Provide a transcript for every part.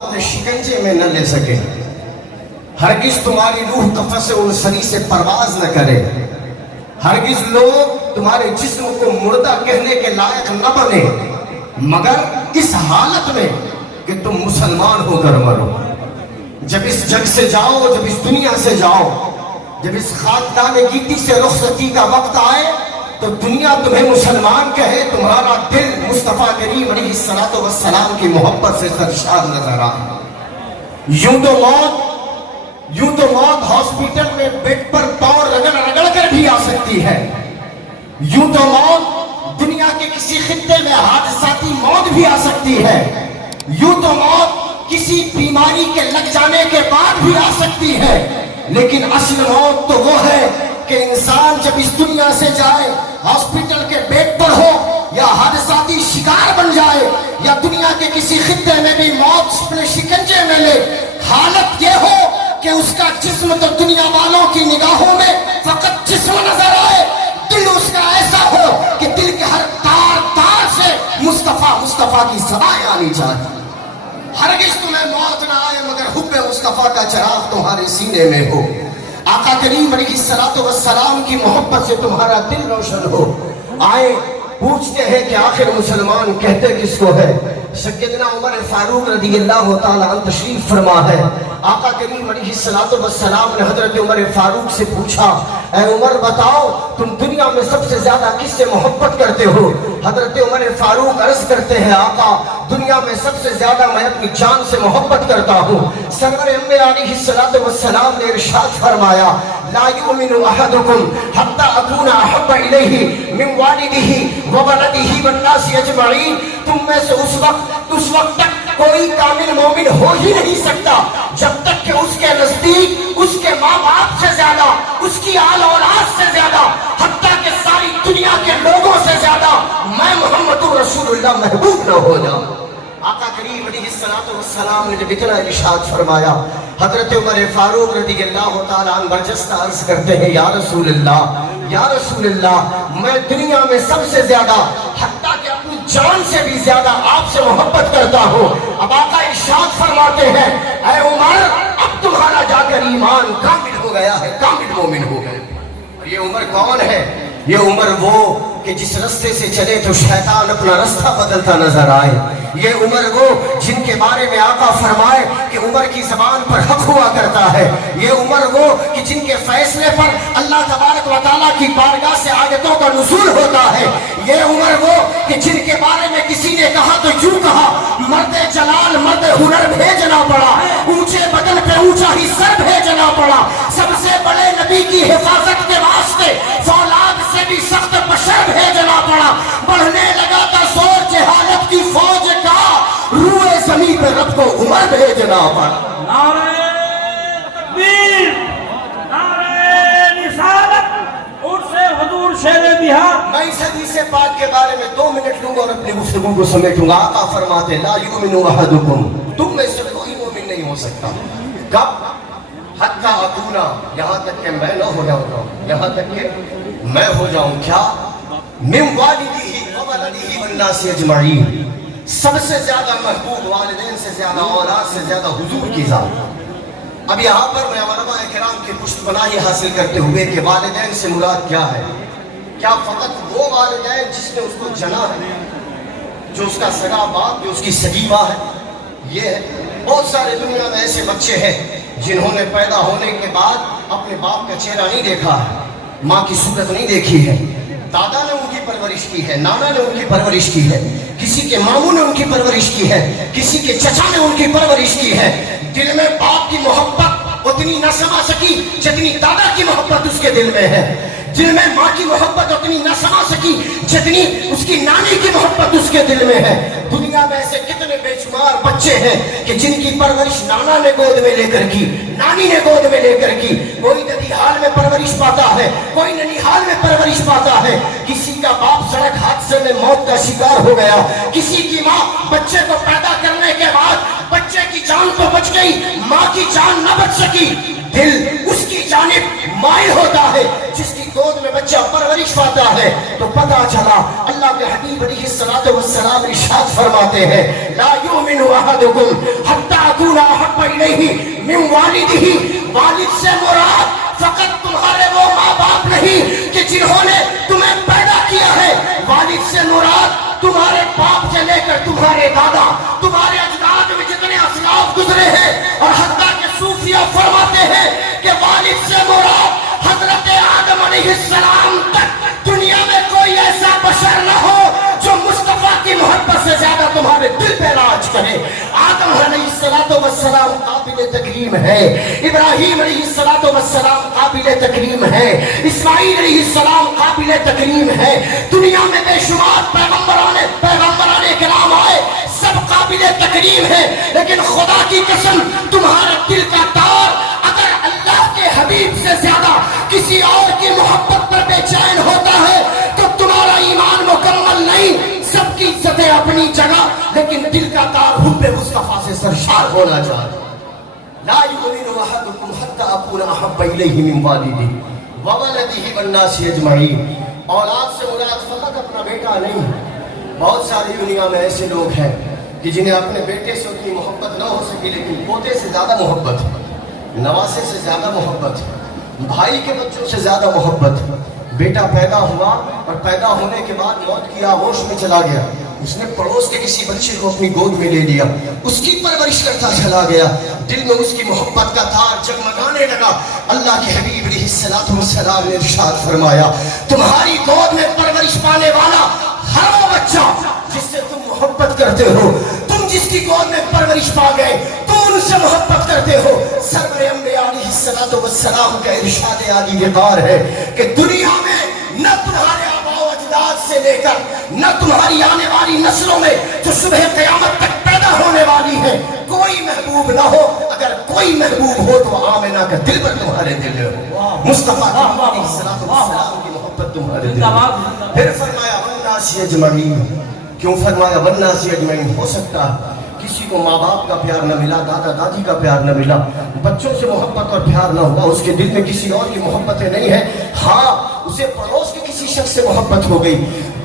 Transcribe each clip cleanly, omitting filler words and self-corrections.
اپنے شکنجے میں نہ لے سکے، ہرگز تمہاری روح قفس انسری سے پرواز نہ کرے، ہرگز لوگ تمہارے جسم کو مردہ کہنے کے لائق نہ بنے مگر اس حالت میں کہ تم مسلمان ہو کر مرو۔ جب اس جگ سے جاؤ، جب اس دنیا سے جاؤ، جب اس خاکدان گیتی سے رخصتی کا وقت آئے تو دنیا تمہیں مسلمان کہے، تمہارا دل مصطفیٰ کریم علیہ السلام کی محبت سے سرشار نظر آئے۔ یوں تو موت ہاسپیٹل میں بیڈ پر پاؤں رگڑ رگڑ کر بھی آ سکتی ہے، یوں تو موت دنیا کے کسی خطے میں حادثاتی موت بھی آ سکتی ہے، یوں تو موت کسی بیماری کے لگ جانے کے بعد بھی آ سکتی ہے، لیکن اصل موت تو وہ ہے کہ انسان جب اس دنیا سے جائے، ہاسپیٹل کے بیڈ پر ہو یا حادثاتی شکار بن جائے یا دنیا کے کسی خطے میں بھی موت اپنے شکنجے میں لے، حالت یہ ہو کہ اس کا جسم تو دنیا والوں کی نگاہوں میں فقط جسم نظر آئے، دل اس کا ایسا ہو کہ دل کے ہر تار تار سے مصطفیٰ کی صدائیں آنی چاہیے۔ ہرگز تمہیں موت نہ آئے مگر حب مصطفیٰ کا چراغ تمہارے سینے میں ہو، آقا کریم علیہ السلام کی محبت سے تمہارا دل روشن ہو۔ آئے پوچھتے ہیں کہ آخر مسلمان کہتے کس کو ہے؟ سیدنا عمر فاروق رضی اللہ تعالیٰ عنہ تشریف فرما ہے۔ آقا کریم علیہ السلام نے حضرت عمر فاروق سے پوچھا، اے عمر بتاؤ تم دنیا میں سب سے زیادہ کس سے محبت کرتے ہو؟ حضرت عمر فاروق عرض کرتے ہیں، آقا دنیا میں سب سے زیادہ میں اپنی جان سے محبت کرتا ہوں۔ سرور انبیاء علیہ السلام نے ارشاد فرمایا، لا یؤمن احدکم حتی اکون احب الیہ من والدہ وولدہ والناس اجمعین، تم میں سے اس وقت تک کوئی کامل مومن ہو ہی نہیں سکتا جب تک کہ اس کے نزدیک اس کے ماں باپ سے زیادہ، اس کی آل اولاد سے زیادہ، حتیٰ کہ ساری دنیا کے لوگوں سے زیادہ میں محمد رسول اللہ محبوب نہ ہو جاؤں۔ آقا کریم علیہ السلام نے جب اتنا ارشاد فرمایا، حضرت عمر فاروق رضی اللہ تعالیٰ عنہ برجستہ عرض کرتے ہیں، یا رسول اللہ، یا رسول اللہ، میں دنیا میں سب سے زیادہ حتیٰ کہ اپنی جان سے بھی زیادہ آپ سے محبت کرتا ہوں۔ اب آقا ارشاد فرماتے ہیں، اے عمر اب تمہارا جا کر ایمان کامل ہو گیا ہے، کامل مومن ہو گئے۔ اور یہ عمر کون ہے؟ یہ عمر وہ کہ جس رستے سے چلے تو شیطان اپنا رستہ بدلتا نظر آئے، یہ عمر وہ جن کے بارے میں آقا فرمائے کہ عمر کی زبان پر حق ہوا کرتا ہے، یہ عمر وہ کہ جن کے فیصلے پر اللہ تبارک و تعالیٰ کی بارگاہ سے آیتوں کا نزول ہوتا ہے، یہ عمر وہ کہ جن کے بارے میں کسی نے کہا تو یوں کہا، مرد جلال مرد ہنر بھیجنا پڑا، اونچے بدن پہ اونچا ہی سر بھیجنا پڑا، سب سے بڑے نبی کی حفاظت کے واسطے فولاد سے بھی سخت بشر بھیجنا پڑا، بڑھنے لگا تھا زور جہالت کی فوج کا، روئے زمین پہ رب کو عمر بھیجنا پڑا۔ نعرہ تکبیر، نعرہ رسالت، اور سے حضور شیر بہار۔ میں اس حدیث پاک کے بارے میں 2 منٹ لوں گا اور اپنی گفتگو کو سمیٹوں گا۔ آقا فرماتے، لا یؤمن احدکم، تم میں سے کوئی مومن نہیں ہو سکتا کب حتی اکونا، یہاں تک کہ میں نہ ہو جاؤں، یہاں تک کہ میں ہو جاؤں کیا، من والدہ وولدہ والناس اجمعین، سب سے زیادہ محبوب، والدین سے زیادہ، اولاد سے زیادہ حضور کی ذات۔ اب یہاں پر میں علماء کرام کی پشت پناہی حاصل کرتے ہوئے کہ والدین سے مراد کیا ہے؟ کیا فقط وہ والدین جس نے اس کو جنا ہے، جو اس کا سگا باپ، جو اس کی سگی ماں ہے؟ یہ ہے۔ بہت سارے دنیا میں ایسے بچے ہیں جنہوں نے پیدا ہونے کے بعد اپنے باپ کا چہرہ نہیں دیکھا ہے، ماں کی صورت نہیں دیکھی ہے، دادا نے ان کی پرورش کی ہے، نانا نے ان کی پرورش کی ہے، کسی کے ماموں نے ان کی پرورش کی ہے، کسی کے چچا نے ان کی پرورش کی ہے۔ دل میں باپ کی محبت اتنی نہ سما سکی جتنی دادا کی محبت اس کے دل میں ہے، دل میں ماں کی محبت اتنی نہ سما سکی جتنی اس کی نانی کی محبت اس کے دل میں ہے۔ دنیا میں ایسے کتنے بے شمار بچے ہیں کہ جن کی پرورش نانا نے گود میں لے کر کی، نانی نے گود میں لے کر کی، کوئی ننیحال میں پرورش پاتا ہے، کوئی ننیحال میں پرورش پاتا ہے، کسی کا باپ سڑک حادثے میں موت کا شکار ہو گیا، کسی کی ماں بچے کو پیدا کرنے کے بعد بچے کی جان تو بچ گئی، ماں کی جان نہ بچ سکی، دل اس کی جانب مائل ہوتا ہے، جس کی گود میں بچہ پرورش پاتا ہے تو پتہ چلا اللہ کے حبیب علیہ السلام ارشاد فرماتے ہیں، لا یؤمن احدکم حتی मिन वालिदिही, वालिद से मुराद फकत तुम्हारे वो माँ बाप नहीं कि जिन्होंने तुम्हें पैदा किया है, वालिद से मुराद तुम्हारे बाप से लेकर तुम्हारे दादा, तुम्हारे अजदाद में जितने असलाफ गुजरे हैं। और हत्ता के सूफिया फरमाते हैं कि वालिद से मुराद हजरत आदम अलैहिस्सलाम तक दुनिया में कोई ऐसा बशर न हो जो मुस्तफा की मोहब्बत से ज्यादा तुम्हारे दिल पे राज करे। आदम अलैहिस्सलातो वस्सलाम काबिल तकरीम है, इब्राहीम अलैहिस्सलातो वस्सलाम काबिल तकरीम है, इस्माईल अलैहिस्सलाम काबिल तकरीम है। दुनिया में बेशुमार पैगंबराने किराम आए, सब काबिल तकरीम है। लेकिन खुदा की कसम, तुम्हारे दिल का तार अगर अल्लाह के हबीब से ज्यादा किसी और की मोहब्बत पर बेचैन होता है तो तुम्हारा ईमान मुकम्मल नहीं। सबकी इज्जतें अपनी जगह, लेकिन दिल का तार हुब्बे मुस्तफा से सरशार होना चाहिए। ला युमिनु अहदुकुम हत्ता अकूना अहब्बा इलैहि मिन वालिदिही व वलदिही वन्नासि अजमईन। औलाद से मुराद फकत अपना बेटा नहीं। बहुत सारी दुनिया में ऐसे लोग हैं कि जिन्हें अपने बेटे से उतनी मोहब्बत न हो सकी, लेकिन पोते से ज्यादा मोहब्बत, नवासे से ज्यादा मोहब्बत, भाई के बच्चों से ज्यादा मोहब्बत। बेटा पैदा हुआ और पैदा होने के बाद मौत की आगोश में चला गया, उसने पड़ोस के किसी बच्चे को अपनी गोद में ले लिया, उसकी परवरिश करता चला गया, दिल में उसकी मोहब्बत का तार जगमगाने लगा। अल्लाह के हबीब अलैहिस्सलातु वस्सलाम ने इरशाद फरमाया, तुम्हारी गोद में परवरिश पाने वाला हर वो बच्चा जिससे तुम मोहब्बत करते हो, तुम जिसकी गोद में परवरिश पा गए, तुम उनसे मोहब्बत करते हो। सरवर अंबिया अलैहिस्सलातु वस्सलाम का इरशाद आली विकार है कि दुनिया में न तुम्हारे आबाओ अजदाद से लेकर न तुम्हारी आने वाली नस्लों में जो सुबह क़यामत तक पैदा होने वाली है, कोई महबूब ना हो। अगर कोई महबूब हो तो आमिना का दिल पर तुम्हारे दिल हो, मुस्तफा की मोहब्बत तुम्हारे दिल में। फिर फरमाया वन्नासि अजमईन। क्यों फरमाया वन्नासि अजमईन? हो सकता है किसी को माँ बाप का प्यार न मिला, दादा दादी का प्यार न मिला, बच्चों से मोहब्बत और प्यार न हुआ, उसके दिल में किसी और की मोहब्बतें नहीं है। हाँ, उसे पड़ोस के किसी शख्स से मोहब्बत हो गई,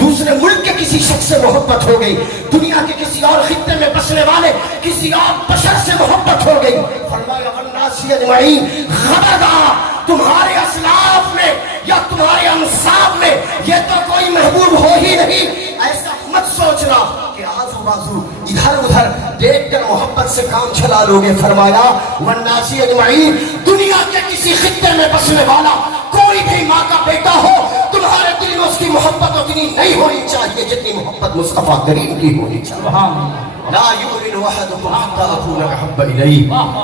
दूसरे मुल्क के किसी शख्स से मोहब्बत हो गई, दुनिया के किसी और खित्ते में बसने वाले किसी और बशर से मोहब्बत हो गई। फरमाया वन्नासि अजमईन, खबरदार तुम्हारे असलाफ में या तुम्हारे अंसाब में ये तो कोई महबूब हो ही नहीं। ऐसा मत सोचना कि आजू बाजू इधर उधर देखकर मोहब्बत से काम चला लोगे। फरमाया वन्नासि अजमईन, दुनिया के किसी खित्ते में बसने वाला कोई भी माँ का बेटा हो, तुम्हारे दिल में उसकी मोहब्बत उतनी नहीं होनी चाहिए जितनी मोहब्बत मुस्तफा करीम की होनी चाहिए। ला युमिनु अहदुकुम हत्ता अकूना अहब्बा इलैहि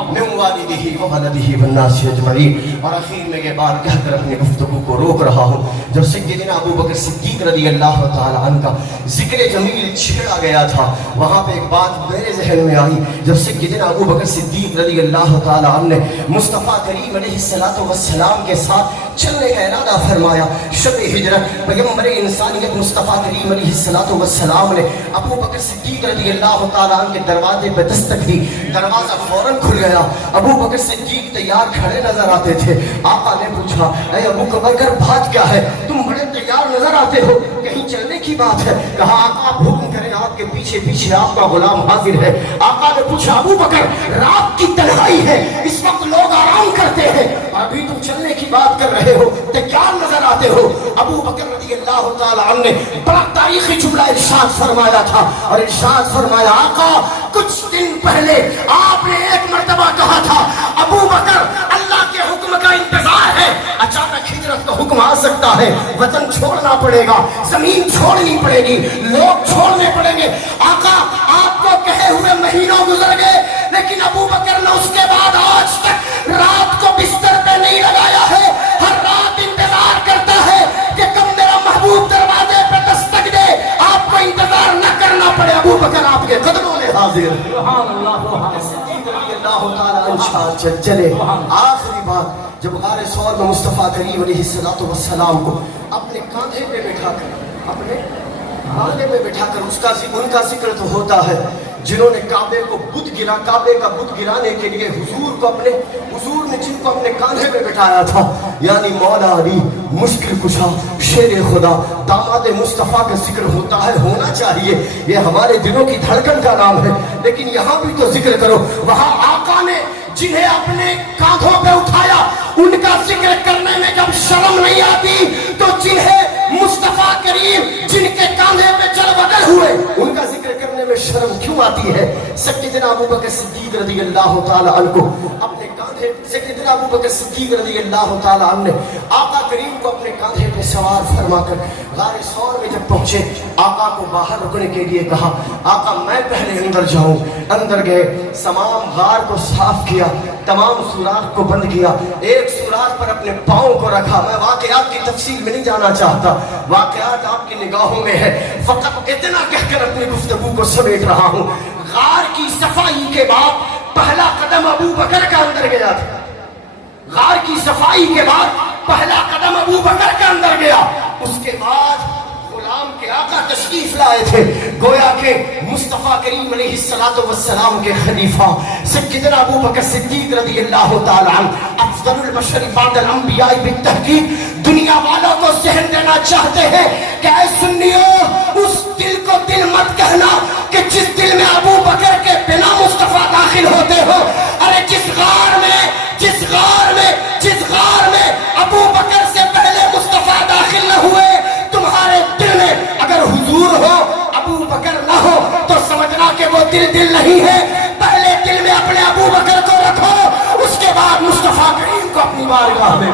मिन वालिदिही व वलदिही वन्नासि अजमईन। और आखिर में ये बात कहकर अपनी गुफ्तगू को रोक रहा हूँ। जब सय्यदना अबू बकर सिद्दीक रज़ी अल्लाह तआला अन्हु का जिक्र जमील छेड़ा गया था, वहाँ पे एक बात मेरे जहन में आई। जब सय्यदना अबू बकर सिद्दीक रज़ी अल्लाह तआला अन्हु ने मुस्तफ़ा करीम अलैहिस्सलातु वस्सलाम के साथ चलने का इरादा फरमाया, शब हिजरत पैगंबर इंसानियत मुस्तफ़ा करीम अलैहिस्सलातु वस्सलाम ने अबू बकर सिद्दीक रज़ी अल्लाह तआला अन्हु के दरवाजे पे दस्तक दी। दरवाजा फौरन खुल गया। अबू बकर सिद्दीक तैयार खड़े नजर आते थे। आका ने पूछा, ऐ अबू बकर बात क्या है, तुम बड़े तैयार नजर आते हो, कहीं चलने की बात है? कहा आका आप हुक्म करें, आपके पीछे पीछे आपका गुलाम हाजिर है। आका ने पूछा, अबू बकर रात की तन्हाई है, इस वक्त लोग आराम करते हैं, अभी तुम चलने की बात कर रहे हो, तैयार नजर आते हो। अबू बकर रज़ी अल्लाह तआला अन्हु ने बड़ा तारीखी जुमला इरशाद फरमाया था और इरशाद फरमाया, आका कुछ दिन पहले आपने एक मर्तबा कहा था, अबू बकर अल्लाह के हुक्म का इंतजार है, अचानक हिजरत का हुक्म आ सकता है, वतन छोड़ना पड़ेगा, जमीन छोड़नी पड़ेगी, लोग छोड़ने पड़ेंगे। आका आपको कहे हुए महीनों गुजर गए, लेकिन अबू बकर ने उसके बाद आज तक रात को बिस्तर पे नहीं लगाया है, हर रात इंतजार करता है कि कब मेरा महबूब दरवाजे पे दस्तक दे, आपको इंतजार न करना पड़े। अबू बकर आपके कदमों में हाजिर। चले आखिरी बात, जब गारे सौर में मुस्तफ़ा करीम अलैहिस्सलातु वस्सलाम को अपने कांधे पे बिठाकर उनका जिक्र तो होता है, जिन्होंने काबे का बुत गिराने के लिए हुजूर ने जिनको अपने कांधे पे बिठाया था, यानी मौला अली, मुश्किल कुशा, शेर खुदा, दामाद मुस्तफ़ा का जिक्र होता है, होना चाहिए, ये हमारे दिलों की धड़कन का नाम है। लेकिन यहाँ भी तो जिक्र करो, वहाँ आका ने जिन्हें अपने कांधों पे उठाया उनका जिक्र करने में जब शर्म नहीं आती, तो जिन्हें मुस्तफा करीम जिनके कांधे पे चल बदल हुए उनका जिक्र करने में शर्म क्यों आती है? सैयदना अबू बकर सिद्दीक रज़ी अल्लाह तआला अन्हु अपने कांधे, सैयदना अबू बकर सिद्दीक रज़ी अल्लाह तआला अन्हु ने आका करीम को अपने कांधे पे सवार फरमाकर गारे सौर में जब पहुंचे, आका को बाहर रुकने के लिए कहा। आका मैं पहले अंदर जाऊं। अंदर गए, तमाम गार को साफ किया, तमाम सुराख को बंद किया, एक सुराख पर अपने पाँव को रखा। मैं वाकयात की तफसील में नहीं जाना चाहता, वाकयात आपकी निगाहों में है, फकत इतना कहकर अपनी गुफ्तगू को समेट रहा हूं। गार की सफाई के बाद पहला कदम अबू बकर का अंदर गया था। गार की सफाई के बाद पहला कदम अबू बकर का अंदर गया। उसके बाद गुलाम के आका तशरीफ लाए थे, गोया के मुस्तफा करीम अलैहिस्सलातु वस्सलाम के खलीफा सैयदना अबू बकर सिद्दीक रज़ी अल्लाह तआला अन्हु अफज़लुल बशर बादल अंबिया बित्तहकीक दुनिया वालों को ज़हन देना चाहते हैं कि ऐ सुन्नियों, उस दिल को दिल मत कहना कि जिस दिल में अबू बकर के बिना मुस्तफा दाखिल होते हो। अरे जिस गार में अबू बकर से पहले मुस्तफा दाखिल न हुए, तुम्हारे दिल में अगर हुजूर हो अबू बकर न हो तो समझना कि वो दिल नहीं है। पहले दिल में अपने अबू बकर को रखो, उसके बाद मुस्तफा करीम को अपनी बारगाह में।